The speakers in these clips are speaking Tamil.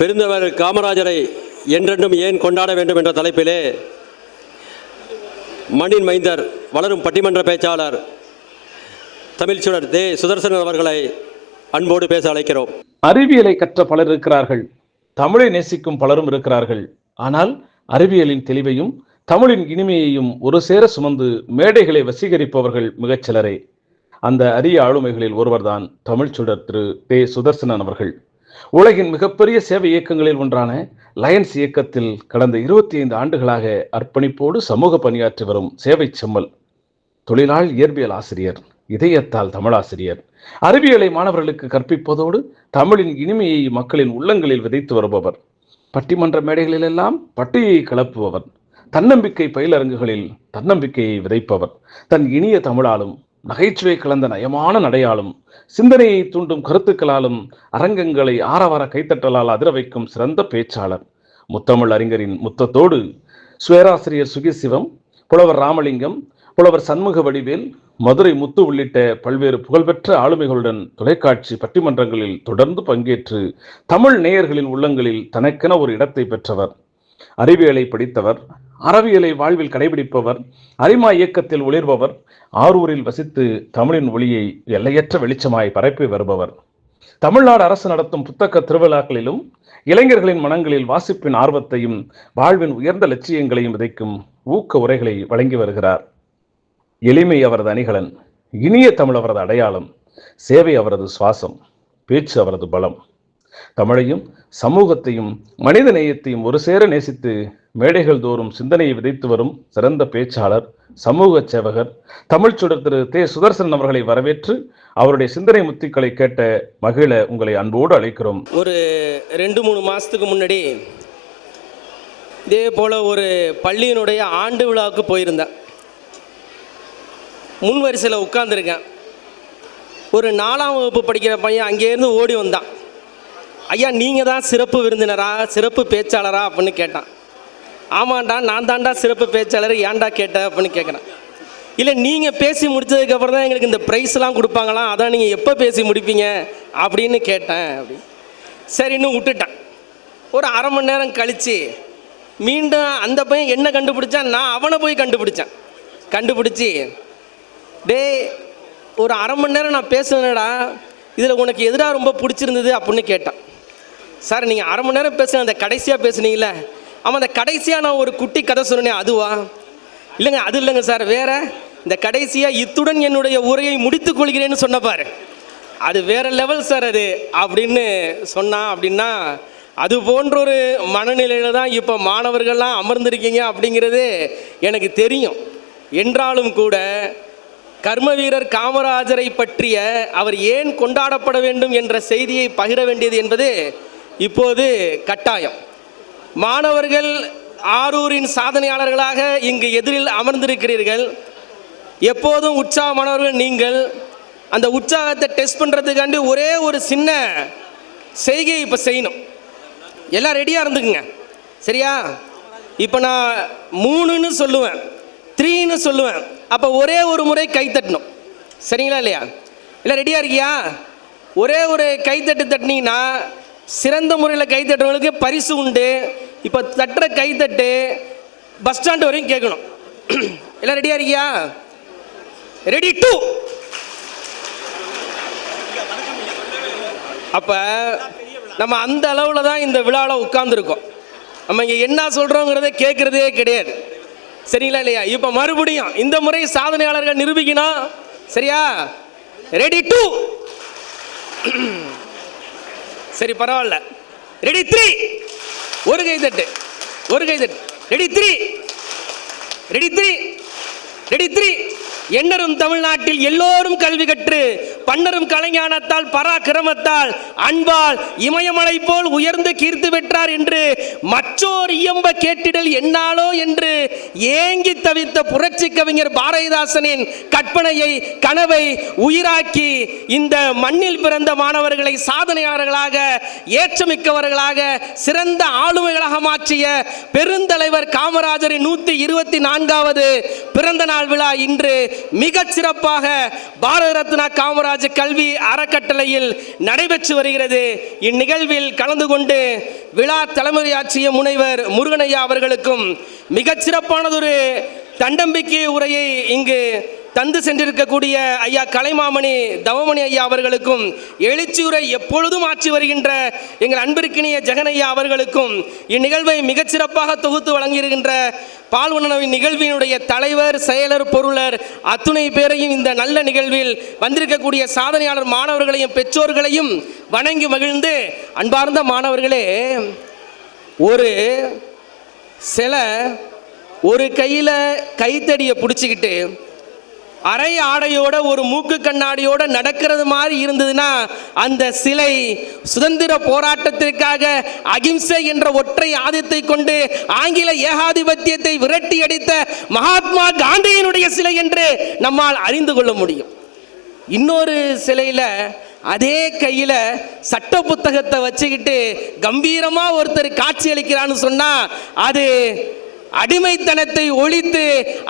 பெருந்தவர் காமராஜரை என்றென்றும் ஏன் கொண்டாட வேண்டும் என்ற தலைப்பிலே மண்ணின் மைந்தர் வளரும் பட்டிமன்ற பேச்சாளர் தமிழ்ச்சூழர் தே. சுதர்சனன் அவர்களை அன்போடு பேச அழைக்கிறோம். அறிவியலை கற்ற பலர் இருக்கிறார்கள், தமிழை நேசிக்கும் பலரும் இருக்கிறார்கள். ஆனால் அறிவியலின் தெளிவையும் தமிழின் இனிமையையும் ஒரு சேர சுமந்து மேடைகளை வசீகரிப்பவர்கள் மிகச் சிலரே. அந்த அரிய ஆளுமைகளில் ஒருவர்தான் தமிழ்ச்சூழர் திரு தே. சுதர்சனன் அவர்கள். உலகின் மிகப்பெரிய சேவை இயக்கங்களில் ஒன்றான லயன்ஸ் இயக்கத்தில் கடந்த 25 ஆண்டுகளாக அர்ப்பணிப்போடு சமூக பணியாற்றி வரும் சேவை செம்மல். தொழிலாளர் இயற்பியல் ஆசிரியர், இதயத்தால் தமிழாசிரியர், அறிவியலை மாணவர்களுக்கு கற்பிப்பதோடு தமிழின் இனிமையை மக்களின் உள்ளங்களில் விதைத்து வருபவர். பட்டிமன்ற மேடைகளிலெல்லாம் பட்டியை கிளப்புபவர். தன்னம்பிக்கை பயிலரங்குகளில் தன்னம்பிக்கையை விதைப்பவர். தன் இனிய தமிழாலும் நகைச்சுவை கலந்த நயமான நடையாலும் சிந்தனையை தூண்டும் கருத்துக்களாலும் அரங்கங்களை ஆரவார கைத்தட்டலால் அதிர வைக்கும் சிறந்த பேச்சாளர். முத்தமிழ் அறிஞரின் முத்தத்தோடு சுவேராசிரியர் சுகிசிவம், புலவர் ராமலிங்கம், புலவர் சண்முக வடிவேல், மதுரை முத்து உள்ளிட்ட பல்வேறு புகழ்பெற்ற ஆளுமைகளுடன் தொலைக்காட்சி பட்டிமன்றங்களில் தொடர்ந்து பங்கேற்று தமிழ் நேயர்களின் உள்ளங்களில் தனக்கென ஒரு இடத்தை பெற்றவர். அறிவியலை படித்தவர், அறவியலை வாழ்வில் கடைபிடிப்பவர், அரிமா இயக்கத்தில் ஒளிர்பவர், ஆரூரில் வசித்து தமிழின் ஒளியை எல்லையற்ற வெளிச்சமாய் பரப்பி வருபவர். தமிழ்நாடு அரசு நடத்தும் புத்தக திருவிழாக்களிலும் இளைஞர்களின் மனங்களில் வாசிப்பின் ஆர்வத்தையும் வாழ்வின் உயர்ந்த லட்சியங்களையும் விதைக்கும் ஊக்க உரைகளை வழங்கி வருகிறார். எளிமை அவரது அணிகலன், இனிய தமிழ் அவரது அடையாளம், சேவை அவரது சுவாசம், பேச்சு அவரது பலம். தமிழையும் சமூகத்தையும் மனித நேயத்தையும் ஒரு சேர நேசித்து மேடைகள் தோறும் சிந்தனையை விதைத்து வரும் சிறந்த பேச்சாளர், சமூக சேவகர் தமிழ்ச்சூழர் திரு தே. சுதர்சனன் அவர்களை வரவேற்று அவருடைய சிந்தனை முத்துக்களை கேட்ட மகிழ உங்களை அன்போடு அழைக்கிறோம். ஒரு 2-3 மாதத்துக்கு முன்னாடி இதே போல் ஒரு பள்ளியினுடைய ஆண்டு விழாவுக்கு போயிருந்தேன். முன் வரிசையில் உட்கார்ந்துருக்கேன். ஒரு 4ஆம் வகுப்பு படிக்கிற பையன் அங்கேருந்து ஓடி வந்தான். ஐயா, நீங்கள் தான் சிறப்பு விருந்தினரா, சிறப்பு பேச்சாளரா அப்படின்னு கேட்டான். ஆமாண்டா, நான் தாண்டா சிறப்பு பேச்சாளர், ஏன்டா கேட்ட அப்படின்னு கேட்குறேன். இல்லை, நீங்கள் பேசி முடித்ததுக்கப்புறம் தான் எங்களுக்கு இந்த ப்ரைஸ்லாம் கொடுப்பாங்களாம், அதான் நீங்கள் எப்போ பேசி முடிப்பீங்க அப்படின்னு கேட்டேன். அப்படி சரின்னு விட்டுட்டேன். ஒரு அரை மணி நேரம் கழித்து மீண்டும் அந்த பையன் என்ன கண்டுபிடிச்சான், நான் அவனை போய் கண்டுபிடிச்சி டே, ஒரு அரை மணி நேரம் நான் பேசுனேடா, இதில் உனக்கு எதிராக ரொம்ப பிடிச்சிருந்தது அப்படின்னு கேட்டான். சார், நீங்கள் அரை மணி நேரம் பேசுன அந்த கடைசியாக பேசுனீங்களே, அவன் அந்த கடைசியாக நான் ஒரு குட்டி கதை சொன்னேன், அதுவா? இல்லைங்க, அது இல்லைங்க சார், வேற இந்த கடைசியாக இத்துடன் என்னுடைய உரையை முடித்துக் கொள்கிறேன்னு சொன்னப்பாரு, அது வேற லெவல் சார் அது அப்படின்னு சொன்னான். அப்படின்னா அது போன்ற ஒரு மனநிலையில் தான் இப்போ மாணவர்கள்லாம் அமர்ந்திருக்கீங்க அப்படிங்கிறது எனக்கு தெரியும். என்றாலும் கூட கர்ம வீரர் காமராஜரை பற்றிய அவர் ஏன் கொண்டாடப்பட வேண்டும் என்ற செய்தியை பகிர வேண்டியது என்பது இப்போது கட்டாயம். மாணவர்கள் ஆரூரின் சாதனையாளர்களாக இங்கு எதிரில் அமர்ந்திருக்கிறீர்கள். எப்போதும் உற்சாகமானவர்கள் நீங்கள். அந்த உற்சாகத்தை டெஸ்ட் பண்ணுறதுக்காண்டி ஒரே ஒரு சின்ன செய்கை இப்போ செய்யணும். எல்லாம் ரெடியாக இருந்துக்குங்க, சரியா? இப்போ நான் 3ன்னு சொல்லுவேன், 3ன்னு சொல்லுவேன். அப்போ ஒரே ஒரு முறை கைத்தட்டணும், சரிங்களா இல்லையா? இல்லை, ரெடியாக இருக்கியா? ஒரே ஒரு கைத்தட்டு தட்டினீங்கன்னா சிறந்த முறையில் கைத்தட்டுறவங்களுக்கு பரிசு உண்டு. இப்போ தட்டுற கைத்தட்டு பஸ் ஸ்டாண்டு வரைக்கும் கேட்கணும். எல்லாம் ரெடியாக இருக்கியா? Ready two. அப்போ நம்ம அந்த அளவில் தான் இந்த விழாவில் உட்கார்ந்துருக்கோம். நம்ம இங்கே என்ன சொல்கிறோங்கிறத கேட்குறதே கிடையாது, சரிங்களா இல்லையா? இப்போ மறுபடியும் இந்த முறை சாதனையாளர்கள் நிரூபிக்கணும், சரியா? Ready two. சரி, பரவாயில்ல. ரெடி 3. ஒரு கைத்தட்டு. ரெடி 3. ரெடி 3. எண்ணரும் தமிழ்நாட்டில் எல்லோரும் கல்வி கற்று பன்னரும் கலைஞானத்தால் பராக்கிரமத்தால் அன்பால் இமயமலை போல் உயர்ந்து கீர்த்தி பெற்றார் என்று மற்றோர் இயம்ப கேட்டிடல் என்னாலோ என்று ஏங்கி தவித்த புரட்சி கவிஞர் பாரதிதாசனின் கற்பனையை கனவை உயிராக்கி இந்த மண்ணில் பிறந்த மாணவர்களை சாதனையாளர்களாக ஏற்றமிக்கவர்களாக சிறந்த ஆளுமைகளாக மாற்றிய பெருந்தலைவர் காமராஜரின் 124வது பிறந்த நாள் விழா இன்று மிக சிறப்பாக பாரத ரத்னா காமராஜர் காமராஜ் கல்வி அறக்கட்டளையில் நடைபெற்று வருகிறது. இந்நிகழ்வில் கலந்து கொண்டு விழா தலைமையாற்றிய முனைவர் முருகனையா அவர்களுக்கும் மிகச் சிறப்பானதொரு தன்னம்பிக்கை உரையை இங்கு தந்து சென்றிருக்கக்கூடிய ஐயா கலைமாமணி தவமணி ஐயா அவர்களுக்கும் எழுச்சியுரை எப்பொழுதும் ஆற்றி வருகின்ற எங்கள் அன்பிற்கினிய ஜெகனையா அவர்களுக்கும் இந்நிகழ்வை மிகச்சிறப்பாக தொகுத்து வழங்கியிருக்கின்ற பால்வனவின் நிகழ்வினுடைய தலைவர், செயலர், பொருளர் அத்துணை பேரையும் இந்த நல்ல நிகழ்வில் வந்திருக்கக்கூடிய சாதனையாளர் மாணவர்களையும் பெற்றோர்களையும் வணங்கி மகிழ்ந்து, அன்பார்ந்த மாணவர்களே, ஒரு சில ஒரு கையில் கைத்தடியை பிடிச்சிக்கிட்டு அரை ஆடையோட ஒரு மூக்கு கண்ணாடியோட நடக்கிறது மாதிரி இருந்ததுன்னா அந்த சிலை சுதந்திர போராட்டத்திற்காக அகிம்சை என்ற ஒற்றை ஆயுதத்தை கொண்டு ஆங்கில ஏகாதிபத்தியத்தை விரட்டி அடித்த மகாத்மா காந்தியினுடைய சிலை என்று நம்மால் அறிந்து கொள்ள முடியும். இன்னொரு சிலையில அதே கையில சட்ட புத்தகத்தை வச்சுக்கிட்டு கம்பீரமா ஒருத்தர் காட்சி அளிக்கிறான்னு சொன்னா அது அடிமைத்தனத்தை ஒழித்து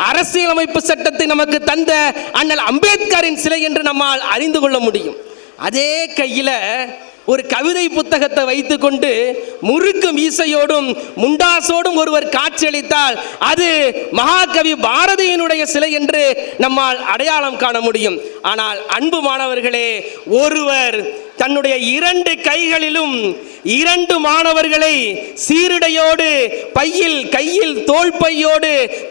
அரசியலமைப்பு சட்டத்தை நமக்கு தந்த அண்ணல் அம்பேத்கரின் சிலை என்று நம்மால் அறிந்து கொள்ள முடியும். அதே கையில ஒரு கவிதை புத்தகத்தை வைத்துக்கொண்டு முறுக்கு மீசையோடும் முண்டாசோடும் ஒருவர் காட்சியளித்தால் அது மகாகவி பாரதியினுடைய சிலை என்று நம்மால் அடையாளம் காண முடியும். ஆனால் அன்பு மாணவர்களே, ஒருவர் தன்னுடைய 2 கைகளிலும் 2 மாணவர்களை சீருடையோடு கையில்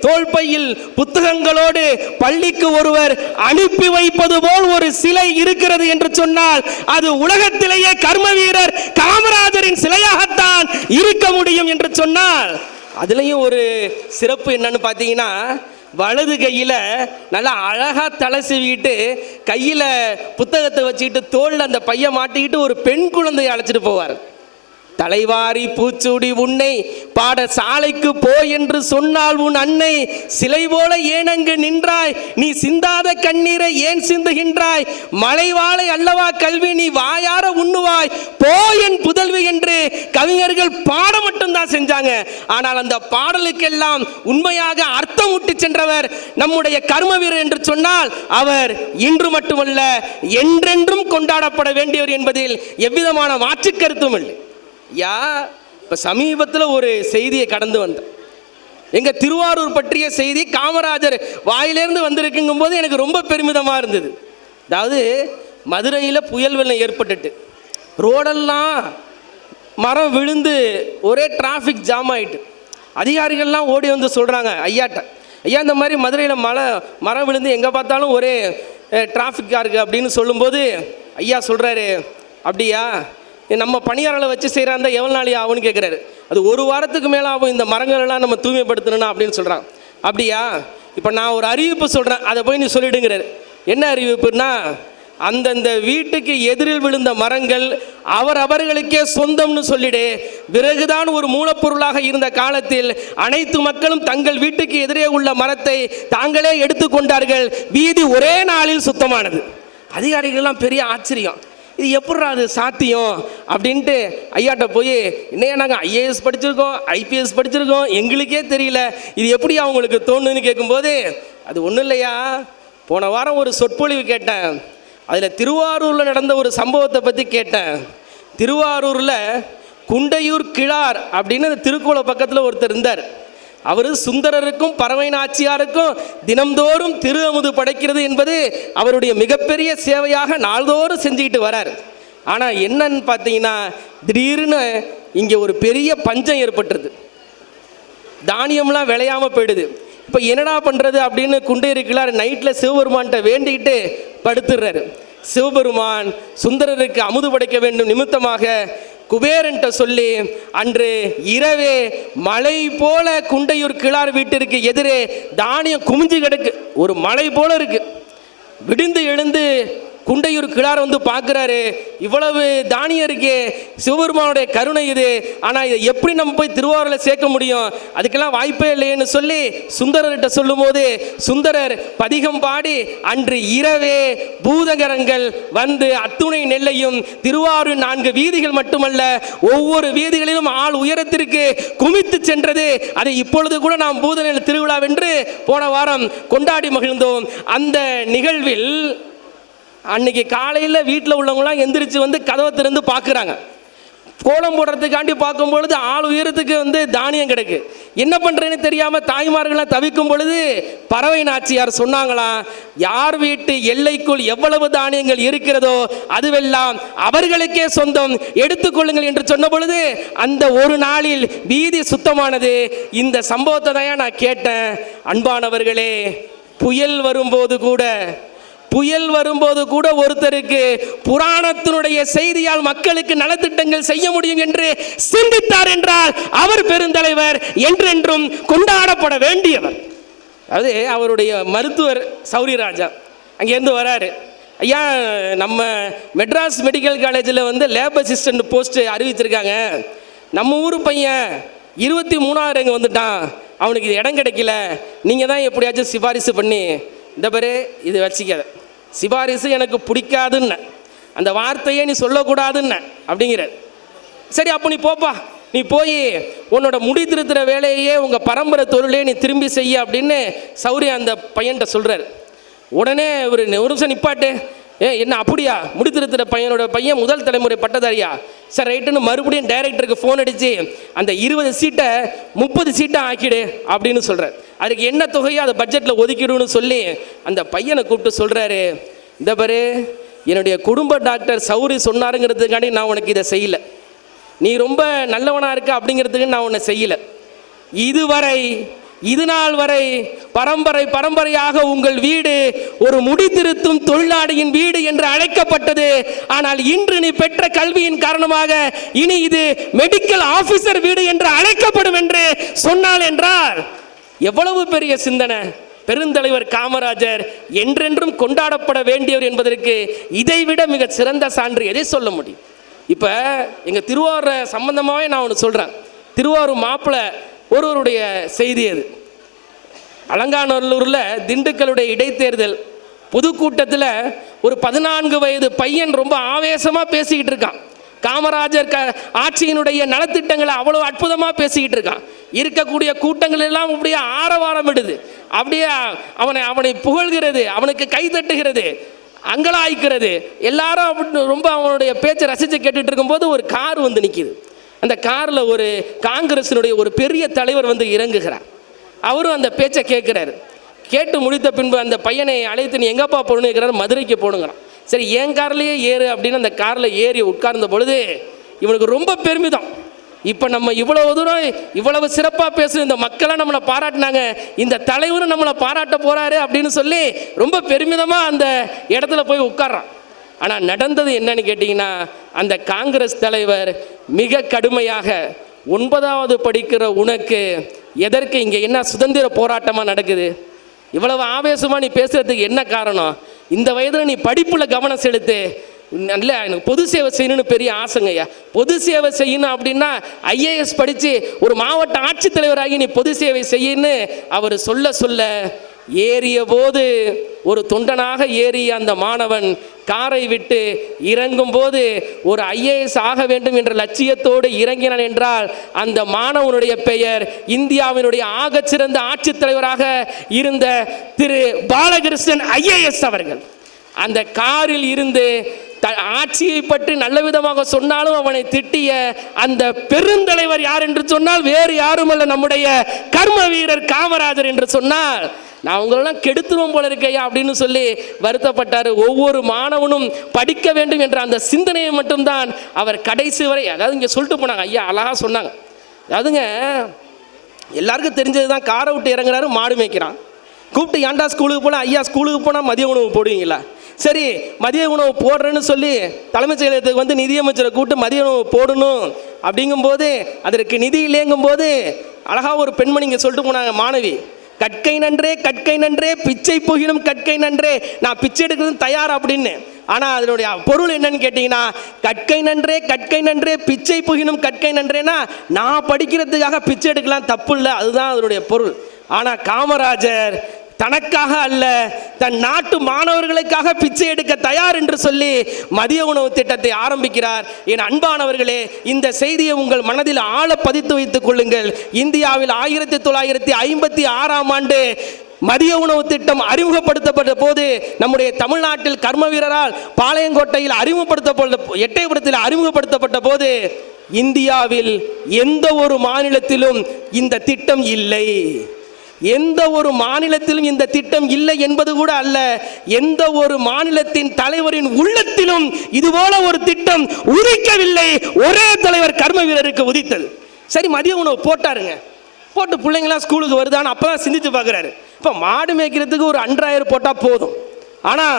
தோள்பையில் புத்தகங்களோடு பள்ளிக்கு ஒருவர் அனுப்பி வைப்பது போல் ஒரு சிலை இருக்கிறது என்று சொன்னால் அது உலகத்திலேயே கர்ம வீரர் காமராஜரின் சிலையாகத்தான் இருக்க முடியும் என்று சொன்னால், அதுலயும் ஒரு சிறப்பு என்னன்னு பார்த்தீங்கன்னா, வலது கையில் நல்லா அழகாக தலை சீவிக்கிட்டு கையில் புத்தகத்தை வச்சுக்கிட்டு தோளில் அந்த பையை மாட்டிக்கிட்டு ஒரு பெண் குழந்தையை அழைச்சிட்டு போவார். தலைவாரி பூச்சூடி உன்னை பாடசாலைக்கு போ என்று சொன்னால் உன் அன்னை சிலை போல ஏன் அங்கு நின்றாய், நீ சிந்தாத கண்ணீரை ஏன் சிந்துகின்றாய், மலைவாழை அல்லவா கல்வி நீ வாயார உண்ணுவாய், போ என் புதல்வி என்று கவிஞர்கள் பாட மட்டும்தான் செஞ்சாங்க. ஆனால் அந்த பாடலுக்கெல்லாம் உண்மையாக அர்த்தம் விட்டு சென்றவர் நம்முடைய கர்ம வீரர் என்று சொன்னால் அவர் இன்று மட்டுமல்ல என்றென்றும் கொண்டாடப்பட வேண்டியவர் என்பதில் எவ்விதமான மாற்று கருத்தும் இல்லை. இப்போ சமீபத்தில் ஒரு செய்தியை கடந்து வந்தேன். எங்கள் திருவாரூர் பற்றிய செய்தி காமராஜர் வாயிலிருந்து வந்திருக்குங்கும் போது எனக்கு ரொம்ப பெருமிதமாக இருந்தது. அதாவது மதுரையில் புயல் வெள்ளம் ஏற்பட்டுட்டு ரோடெல்லாம் மரம் விழுந்து ஒரே டிராஃபிக் ஜாம் ஆகிட்டு அதிகாரிகள்லாம் ஓடி வந்து சொல்கிறாங்க ஐயாட்ட, ஐயா இந்த மாதிரி மதுரையில் மரம் விழுந்து எங்கே பார்த்தாலும் ஒரே டிராஃபிக்காக இருக்குது அப்படின்னு சொல்லும்போது ஐயா சொல்கிறாரு, அப்படியா, நம்ம பணியாளர்களை வச்சு செய்கிறாந்தா எவ்வளோ நாளி ஆகும்னு கேட்குறாரு. அது 1 வாரத்துக்கு மேலே ஆகும் இந்த மரங்களெல்லாம் நம்ம தூய்மைப்படுத்தணும்னா அப்படின்னு சொல்கிறான். அப்படியா, இப்போ நான் ஒரு அறிவிப்பு சொல்கிறேன், அதை போய் நீ சொல்லிடுங்கிறாரு. என்ன அறிவிப்புன்னா, அந்தந்த வீட்டுக்கு எதிரில் விழுந்த மரங்கள் அவர்களுக்கே சொந்தம்னு சொல்லிடு. விறகுதான் ஒரு மூலப்பொருளாக இருந்த காலத்தில் அனைத்து மக்களும் தங்கள் வீட்டுக்கு எதிரே உள்ள மரத்தை தாங்களே எடுத்துக்கொண்டார்கள். வீதி ஒரே நாளில் சுத்தமானது. அதிகாரிகள்லாம் பெரிய ஆச்சரியம், இது எப்படா அது சாத்தியம் அப்படின்ட்டு ஐயாட்ட போய், என்னையா நாங்கள் ஐஏஎஸ் படிச்சிருக்கோம், ஐபிஎஸ் படிச்சிருக்கோம், எங்களுக்கே தெரியல, இது எப்படி அவங்களுக்கு தோணுன்னு கேட்கும்போது, அது ஒன்றும் இல்லையா, போன வாரம் ஒரு சொற்பொழிவு கேட்டேன், அதில் திருவாரூரில் நடந்த ஒரு சம்பவத்தை பற்றி கேட்டேன். திருவாரூரில் குண்டையூர் கிழார் அப்படின்னு அந்த திருக்கோள பக்கத்தில் ஒருத்தர் இருந்தார். அவர் சுந்தரருக்கும் பறவை நாச்சியாருக்கும் தினம்தோறும் திரு அமுது படைக்கிறது என்பது அவருடைய மிகப்பெரிய சேவையாக நாள்தோறும் செஞ்சுக்கிட்டு வரார். ஆனால் என்னன்னு பார்த்தீங்கன்னா, திடீர்னு இங்கே ஒரு பெரிய பஞ்சம் ஏற்பட்டுருது, தானியம்லாம் விளையாமல் போயிடுது. இப்போ என்னடா பண்ணுறது அப்படின்னு குண்டையூர் நைட்டில் சிவபெருமான்கிட்ட வேண்டிக்கிட்டு படுத்துடுறாரு. சிவபெருமான் சுந்தரருக்கு அமுது படைக்க வேண்டும் நிமித்தமாக குபேரன்ட்ட சொல்லி அன்று இரவே மலை போல குண்டையூர் கிழார் வீட்டிற்கு எதிரே தானியம் குமிஞ்சு கிடக்கு, ஒரு மலை போல இருக்கு. விடிந்து எழுந்து குண்டையூர் கிழார் வந்து பார்க்குறாரு, இவ்வளவு தானியம் இருக்கே, சிவபெருமானுடைய கருணை இது, ஆனால் இதை எப்படி நம்ம போய் திருவாரூரில் சேர்க்க முடியும், அதுக்கெல்லாம் வாய்ப்பே இல்லைன்னு சொல்லி சுந்தரர்கிட்ட சொல்லும் போது சுந்தரர் பதிகம் பாடி அன்று இரவே பூதகரங்கள் வந்து அத்துணை நெல்லையும் திருவாரூர் 4 வீதிகள் மட்டுமல்ல ஒவ்வொரு வீதிகளிலும் ஆள் உயரத்திற்கு குமித்து சென்றது. அதை இப்பொழுது கூட நாம் பூதநெல் திருவிழாவென்று போன வாரம் கொண்டாடி மகிழ்ந்தோம். அந்த நிகழ்வில் அன்னைக்கு காலையில் வீட்டில் உள்ளவங்களாம் எந்திரிச்சு வந்து கதவை திறந்து பார்க்குறாங்க. கோலம் போடுறதுக்காண்டி பார்க்கும் பொழுது ஆள் உயரத்துக்கு வந்து தானியம் கிடக்கு. என்ன பண்ணுறேன்னு தெரியாமல் தாய்மார்கள்லாம் தவிக்கும் பொழுது பறவை நாச்சியார் சொன்னாங்களாம், யார் வீட்டு எல்லைக்குள் எவ்வளவு தானியங்கள் இருக்கிறதோ அதுவெல்லாம் அவர்களுக்கே சொந்தம், எடுத்துக்கொள்ளுங்கள் என்று சொன்ன பொழுது அந்த ஒரு நாளில் வீதி சுத்தமானது. இந்த சம்பவத்தை தான் நான் கேட்டேன். அன்பானவர்களே, புயல் வரும்போது கூட ஒருத்தருக்கு புராணத்தினுடைய செய்தியால் மக்களுக்கு நலத்திட்டங்கள் செய்ய முடியும் என்று சிந்தித்தார் என்றால் அவர் பெருந்தலைவர், என்றென்றும் கொண்டாடப்பட வேண்டியவர். அதாவது அவருடைய மருத்துவர் சௌரிராஜா அங்கேருந்து வராரு. ஐயா, நம்ம மெட்ராஸ் மெடிக்கல் காலேஜில் வந்து லேப் அசிஸ்டன்ட் போஸ்ட் அறிவிச்சிருக்காங்க. நம்ம ஊர் பையன் 23வது ரேங்க் வந்துட்டான், அவனுக்கு இது இடம் கிடைக்கல, நீங்கள் தான் எப்படியாச்சும் சிபாரிசு பண்ணி, இந்த பேர் இது வச்சிக்காத, சிபாரிசு எனக்கு பிடிக்காதுன்னு, அந்த வார்த்தையே நீ சொல்லக்கூடாதுன்னு அப்படிங்கிற. சரி, அப்போ நீ போப்பா, நீ போய் உன்னோட முடி திருத்துற வேலையே உங்கள் பரம்பரை தொழிலே நீ திரும்பி செய்ய அப்படின்னு சௌரி அந்த பையன்கிட்ட சொல்கிறார். உடனே ஒரு நிமிஷம் நிப்பாட்டு, என்ன அப்படியா, முடி திருத்துற பையன் முதல் தலைமுறை பட்டதாரியா, சார் ரைட்டுன்னு மறுபடியும் டைரக்டருக்கு ஃபோன் அடித்து அந்த 20 சீட்டை 30 சீட்டாக ஆக்கிடு அப்படின்னு சொல்கிறார். அதுக்கு என்ன தொகையோ அதை பட்ஜெட்டில் ஒதுக்கிடுன்னு சொல்லி அந்த பையனை கூப்பிட்டு சொல்கிறாரு, இந்த பாரு, என்னுடைய குடும்ப டாக்டர் சௌரி சொன்னாருங்கிறதுக்காண்டி நான் உனக்கு இதை செய்யலை, நீ ரொம்ப நல்லவனாக இருக்க அப்படிங்கிறதுக்கு நான் உன்னை செய்யலை. இது நாள் வரை பரம்பரையாக உங்கள் வீடு ஒரு முடித்திருத்தும் தொழிலாளியின் வீடு என்று அழைக்கப்பட்டது. ஆனால் இன்று நீ பெற்ற கல்வியின் காரணமாக இனி இது மெடிக்கல் ஆபீசர் வீடு என்று அழைக்கப்படும் என்று சொன்னால் என்றால் எவ்வளவு பெரிய சிந்தனை! பெருந்தலைவர் காமராஜர் என்றென்றும் கொண்டாடப்பட வேண்டியவர் என்பதற்கு இதைவிட மிக சிறந்த சான்று எதை சொல்ல முடியும்? இப்போ எங்கள் திருவாரூர் சம்பந்தமாகவே நான் ஒன்று சொல்கிறேன். திருவாரூர் மாப்பிள்ளை ஒருவருடைய செய்தி அது. அலங்காநல்லூரில் திண்டுக்கலுடைய இடைத்தேர்தல் பொதுக்கூட்டத்தில் ஒரு 14 வயது பையன் ரொம்ப ஆவேசமாக பேசிக்கிட்டு இருக்கான். காமராஜர் ஆட்சியினுடைய நலத்திட்டங்களை அவ்வளோ அற்புதமாக பேசிக்கிட்டு இருக்கான். இருக்கக்கூடிய கூட்டங்கள் எல்லாம் அப்படியே ஆரவாரம் விடுது, அப்படியே அவனை புகழ்கிறது, அவனுக்கு கை தட்டுகிறது, அங்கலாய்க்கிறது. எல்லாரும் ரொம்ப அவனுடைய பேச்சை ரசித்து கேட்டுட்டு இருக்கும்போது ஒரு கார் வந்து நிற்கிது. அந்த காரில் ஒரு காங்கிரஸினுடைய ஒரு பெரிய தலைவர் வந்து இறங்குகிறார். அவரும் அந்த பேச்சை கேட்குறாரு. கேட்டு முடித்த பின்பு அந்த பையனை அழைத்து, நீ எங்கப்பா போகணும்னு கேட்குறாரு. மதுரைக்கு போகணுங்கிறான். சரி, என் கார்லேயே ஏறு அப்படின்னு அந்த காரில் ஏறி உட்கார்ந்த பொழுது இவனுக்கு ரொம்ப பெருமிதம். இப்போ நம்ம இவ்வளவு தூரம் இவ்வளவு சிறப்பாக பேசுகிற இந்த மக்களாக நம்மளை பாராட்டினாங்க, இந்த தலைவரும் நம்மளை பாராட்ட போகிறாரு அப்படின்னு சொல்லி ரொம்ப பெருமிதமாக அந்த இடத்துல போய் உட்கார்றான். ஆனால் நடந்தது என்னன்னு கேட்டிங்கன்னா, அந்த காங்கிரஸ் தலைவர் மிக கடுமையாக, 9வது படிக்கிற உனக்கு எதற்கு இங்கே என்ன சுதந்திர போராட்டமாக நடக்குது, இவ்வளவு ஆவேசமாக நீ பேசுகிறதுக்கு என்ன காரணம், இந்த வயதில் நீ படிப்பில் கவனம் செலுத்து, இல்லை எனக்கு பொது சேவை செய்யணும்னு பெரிய ஆசைங்கய்யா, பொது சேவை செய்யணும் அப்படின்னா ஐஏஎஸ் படித்து ஒரு மாவட்ட ஆட்சித்தலைவராகி நீ பொது சேவை செய்யன்னு அவர் சொல்ல ஏறிய போது ஒரு தொண்டனாக ஏறிய அந்த மாணவன் காரை விட்டு இறங்கும் போது ஒரு ஐஏஎஸ் ஆக வேண்டும் என்ற லட்சியத்தோடு இறங்கினான் என்றால் அந்த மாணவனுடைய பெயர் இந்தியாவினுடைய ஆகச்சிறந்த ஆட்சித்தலைவராக இருந்த திரு பாலகிருஷ்ணன் ஐஏஎஸ் அவர்கள். அந்த காரில் இருந்து ஆட்சியை பற்றி நல்ல விதமாக சொன்னாலும் அவனை திட்டிய அந்த பெருந்தலைவர் யார் என்று சொன்னால் வேறு யாருமல்ல, நம்முடைய கர்ம வீரர் காமராஜர் என்று சொன்னால் நான் உங்களெல்லாம் கெடுத்துருவோம் போல இருக்கையா அப்படின்னு சொல்லி வருத்தப்பட்டார். ஒவ்வொரு மாணவனும் படிக்க வேண்டும் என்ற அந்த சிந்தனையை மட்டும்தான் அவர் கடைசி வரை, அதாவது இங்கே சொல்லிட்டு போனாங்க, ஐயா அழகாக சொன்னாங்க. அதாவதுங்க எல்லாருக்கும் தெரிஞ்சது தான், காரை விட்டு இறங்குறாரு, மாடு மேய்க்கிறான். கூப்பிட்டு ஏன்டா ஸ்கூலுக்கு போனால், ஐயா ஸ்கூலுக்கு போனால் மதிய உணவு போடுவீங்களா, சரி மதிய உணவு போடுறேன்னு சொல்லி தலைமைச் செயலகத்துக்கு வந்து நிதியமைச்சரை கூப்பிட்டு மதிய உணவு போடணும் அப்படிங்கும்போது அதற்கு நிதி இல்லைங்கும்போது அழகாக ஒரு பெண்மணி இங்கே சொல்லிட்டு போனாங்க, மாணவி, கற்கை நன்றே பிச்சை புகினும் கற்கை நன்றே, நான் பிச்சை எடுக்கிறது தயார் அப்படின்னு. ஆனால் அதனுடைய பொருள் என்னன்னு கேட்டிங்கன்னா, கற்கை நன்றே பிச்சை புகினும் கற்கை நன்றேனா நான் படிக்கிறதுக்காக பிச்சை எடுக்கலாம், தப்பு இல்லை, அதுதான் அதனுடைய பொருள். ஆனால் காமராஜர் தனக்காக அல்ல, தன் நாட்டு மாணவர்களுக்காக பிச்சை எடுக்க தயார் என்று சொல்லி மதிய உணவு திட்டத்தை ஆரம்பிக்கிறார். என் அன்பானவர்களே, இந்த செய்தியை உங்கள் மனதில் ஆழ பதித்து வைத்துக் கொள்ளுங்கள். இந்தியாவில் 1956ஆம் ஆண்டு மதிய உணவு திட்டம் அறிமுகப்படுத்தப்பட்ட போது, நம்முடைய தமிழ்நாட்டில் கர்ம வீரரால் பாளையங்கோட்டையில் எட்டயபுரத்தில் அறிமுகப்படுத்தப்பட்ட போது, இந்தியாவில் எந்த ஒரு மாநிலத்திலும் இந்த திட்டம் இல்லை. எந்த ஒரு மாநிலத்திலும் இந்த திட்டம் இல்லை என்பது கூட அல்ல, எந்த ஒரு மாநிலத்தின் தலைவரின் உள்ளத்திலும் இதுபோல ஒரு திட்டம் உதிக்கவில்லை. ஒரே தலைவர் கர்ம வீரருக்கு உதித்தது. சரி, மதிய உணவு போட்டாருங்க, போட்டு பிள்ளைங்களாம் ஸ்கூலுக்கு வருதான்னு அப்போ தான் சிந்திச்சு பார்க்குறாரு. இப்போ மாடு மேய்க்கிறதுக்கு ஒரு 2000 போட்டால் போதும், ஆனால்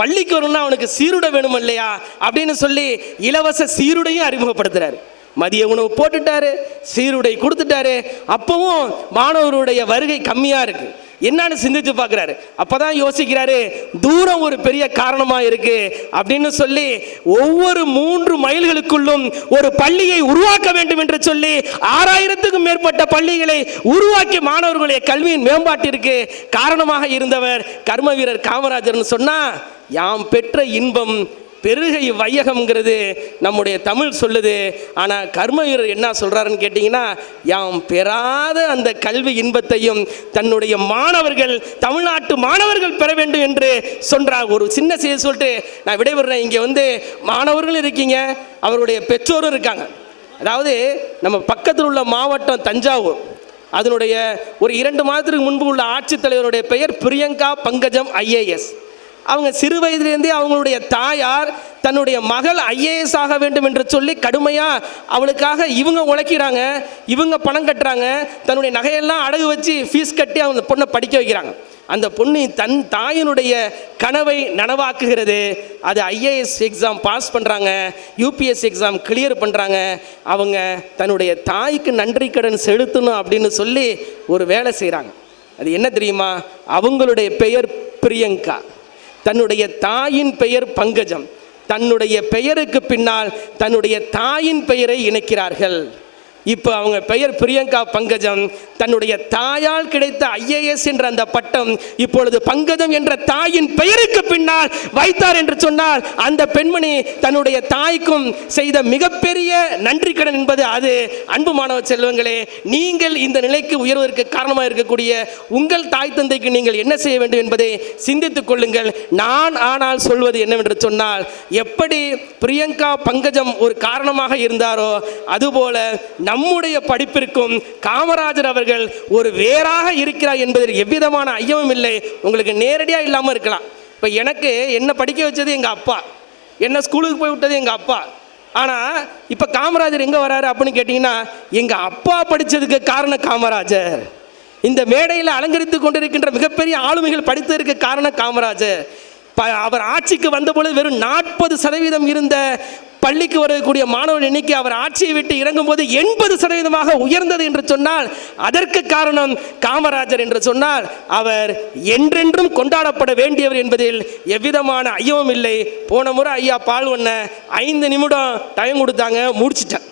பள்ளிக்கு வரணும்னா அவனுக்கு சீருடை வேணும் இல்லையா அப்படின்னு சொல்லி இலவச சீருடையும் அறிமுகப்படுத்துறாரு. மதிய உணவு போட்டுட்டாரு, சீருடை கொடுத்துட்டாரு. அப்பவும் மாணவருடைய வருகை கம்மியாக இருக்கு. என்னன்னு சிந்திச்சு பார்க்குறாரு. அப்பதான் யோசிக்கிறாரு, தூரம் ஒரு பெரிய காரணமாக இருக்கு அப்படின்னு சொல்லி ஒவ்வொரு 3 மைல்களுக்குள்ளும் ஒரு பள்ளியை உருவாக்க வேண்டும் என்று சொல்லி 6000க்கும் மேற்பட்ட பள்ளிகளை உருவாக்கி மாணவர்களுடைய கல்வியின் மேம்பாட்டிற்கு காரணமாக இருந்தவர் கர்ம வீரர் காமராஜர்னு சொன்னா, யாம் பெற்ற இன்பம் பெருகை வையகம்ங்கிறது நம்முடைய தமிழ் சொல்லுது. ஆனால் கர்ம வீரர் என்ன சொல்றாருன்னு கேட்டிங்கன்னா, யாம் பெறாத அந்த கல்வி இன்பத்தையும் தன்னுடைய மாணவர்கள், தமிழ்நாட்டு மாணவர்கள் பெற வேண்டும் என்று சொல்றார். ஒரு சின்ன செய்தி சொல்லிட்டு நான் விடைபெறுறேன். இங்கே மாணவர்களும் இருக்கீங்க, அவருடைய பெற்றோரும் இருக்காங்க. அதாவது நம்ம பக்கத்தில் உள்ள மாவட்டம் தஞ்சாவூர், அதனுடைய ஒரு 2 மாதத்துக்கு முன்பு உள்ள ஆட்சித்தலைவருடைய பெயர் பிரியங்கா பங்கஜம் IAS. அவங்க சிறு வயதிலேருந்தே அவங்களுடைய தாயார் தன்னுடைய மகள் IAS ஆக வேண்டும் என்று சொல்லி கடுமையாக அவளுக்காக இவங்க உழைக்கிறாங்க, இவங்க பணம் கட்டுறாங்க, தன்னுடைய நகையெல்லாம் அடகு வச்சு ஃபீஸ் கட்டி அவங்க பொண்ணை படிக்க வைக்கிறாங்க. அந்த பொண்ணு தன் தாயினுடைய கனவை நனவாக்குகிறது. அது IAS எக்ஸாம் பாஸ் பண்ணுறாங்க, UPSC எக்ஸாம் கிளியர் பண்ணுறாங்க. அவங்க தன்னுடைய தாய்க்கு நன்றி கடன் செலுத்தணும் அப்படின்னு சொல்லி ஒரு வேலை செய்கிறாங்க. அது என்ன தெரியுமா? அவங்களுடைய பெயர் பிரியங்கா, தன்னுடைய தாயின் பெயர் பங்கஜம். தன்னுடைய பெயருக்கு பின்னால் தன்னுடைய தாயின் பெயரை இணைக்கிறார்கள். இப்போ அவங்க பெயர் பிரியங்கா பங்கஜம். தன்னுடைய தாயால் கிடைத்த IAS என்ற அந்த பட்டம் இப்பொழுது பங்கஜம் என்ற தாயின் பெயருக்கு பின்னால் வைத்தார் என்று சொன்னால், அந்த பெண்மணி தன்னுடைய தாய்க்கும் செய்த மிகப்பெரிய நன்றி கடன் என்பது அது. அன்பு மாணவ செல்வங்களே, நீங்கள் இந்த நிலைக்கு உயர்வதற்கு காரணமாக இருக்கக்கூடிய உங்கள் தாய் தந்தைக்கு நீங்கள் என்ன செய்ய வேண்டும் என்பதை சிந்தித்துக் கொள்ளுங்கள். நான் ஆனால் சொல்வது என்னவென்று சொன்னால், எப்படி பிரியங்கா பங்கஜம் ஒரு காரணமாக இருந்தாரோ அதுபோல நம்முடைய படிப்பிற்கும் காமராஜர் அவர்கள் ஒரு வேறாக இருக்கிறார் என்பதில் எவ்விதமான ஐயமும் இல்லை. உங்களுக்கு நேரடியாக இல்லாமல் இருக்கலாம். இப்போ எனக்கு என்ன படிக்க வச்சது எங்கள் அப்பா, என்ன ஸ்கூலுக்கு போய் விட்டது எங்கள் அப்பா. ஆனால் இப்போ காமராஜர் எங்கே வராரு அப்படின்னு கேட்டிங்கன்னா, எங்கள் அப்பா படித்ததுக்கு காரணம் காமராஜர். இந்த மேடையில் அலங்கரித்து கொண்டிருக்கின்ற மிகப்பெரிய ஆளுமைகள் படித்ததற்கு காரணம் காமராஜர். அவர் ஆட்சிக்கு வந்தபொழுது வெறும் 40% இருந்த பள்ளிக்கு வரக்கூடிய மாணவர் எண்ணிக்கை அவர் ஆட்சியை விட்டு இறங்கும் போது 80% உயர்ந்தது என்று சொன்னால் அதற்கு காரணம் காமராஜர் என்று சொன்னால், அவர் என்றென்றும் கொண்டாடப்பட வேண்டியவர் என்பதில் எவ்விதமான ஐயமும் இல்லை. போன முறை ஐயா பால்வண்ண 5 நிமிடம் டைம் கொடுத்தாங்க, முடிச்சிட்டேன்.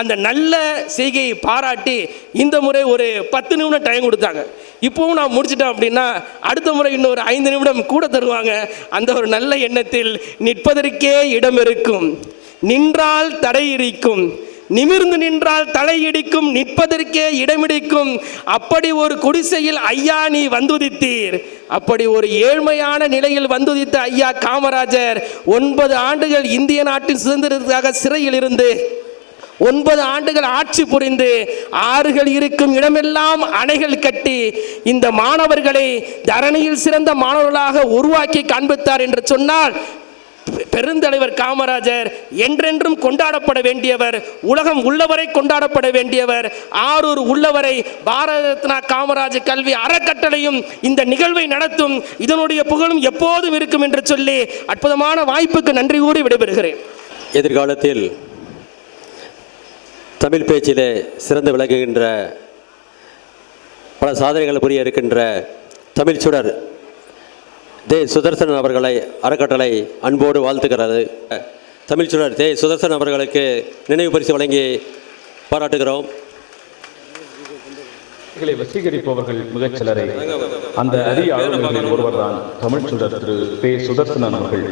அந்த நல்ல செய்கையை பாராட்டி இந்த முறை ஒரு 10 நிமிடம் டைம் கொடுத்தாங்க. இப்போவும் நான் முடிச்சிட்டேன் அப்படின்னா அடுத்த முறை இன்னொரு 5 நிமிடம் கூட தருவாங்க. அந்த ஒரு நல்ல எண்ணத்தில் நிற்பதற்கே இடம் இருக்கும், நின்றால் தடை இருக்கும், நிமிர்ந்து நின்றால் தலை இடிக்கும், நிற்பதற்கே இடமிடிக்கும். அப்படி ஒரு குடிசையில் ஐயா நீ வந்துதித்தீர். அப்படி ஒரு ஏழ்மையான நிலையில் வந்துதித்த ஐயா காமராஜர் 9 ஆண்டுகள் இந்திய நாட்டின் சுதந்திரத்துக்காக சிறையில் இருந்து 9 ஆண்டுகள் ஆட்சி புரிந்து ஆறுகள் இருக்கும் இடமெல்லாம் அணைகள் கட்டி இந்த மாணவர்களை தரணியில் சிறந்த மாணவர்களாக உருவாக்கி காண்பித்தார் என்று சொன்னால், பெருந்தலைவர் காமராஜர் என்றென்றும் கொண்டாடப்பட வேண்டியவர், உலகம் உள்ளவரை கொண்டாடப்பட வேண்டியவர். ஆரூர் உள்ளவரை பாரத ரத்னா காமராஜர் கல்வி அறக்கட்டளையும் இந்த நிகழ்வை நடத்தும். இதனுடைய புகழும் எப்போதும் இருக்கும் என்று சொல்லி அற்புதமான வாய்ப்புக்கு நன்றி கூறி விடைபெறுகிறேன். எதிர்காலத்தில் தமிழ் பேச்சிலே சிறந்து விளங்குகின்ற பல சாதனைகள் புரிய இருக்கின்ற தமிழ் சுடர் தே சுதர்சன் அவர்களை அறக்கட்டளை அன்போடு வாழ்த்துகிறது. தமிழ் சுடர் தே சுதர்சன் அவர்களுக்கு நினைவு பரிசு வழங்கி பாராட்டுகிறோம். மேடைகளை வசீகரிப்பவர்கள் மிகச் சிலரே. அந்த அரிய ஆளுமைகளில் ஒருவர்தான் தமிழ்ச்சுடர் திரு பே. சுதர்சனன் அவர்கள்.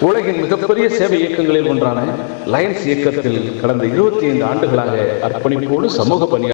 உலகின் மிகப்பெரிய சேவை இயக்கங்களில் ஒன்றான லயன்ஸ் இயக்கத்தில் கடந்த 25 ஆண்டுகளாக அர்ப்பணிப்போடு சமூக பணி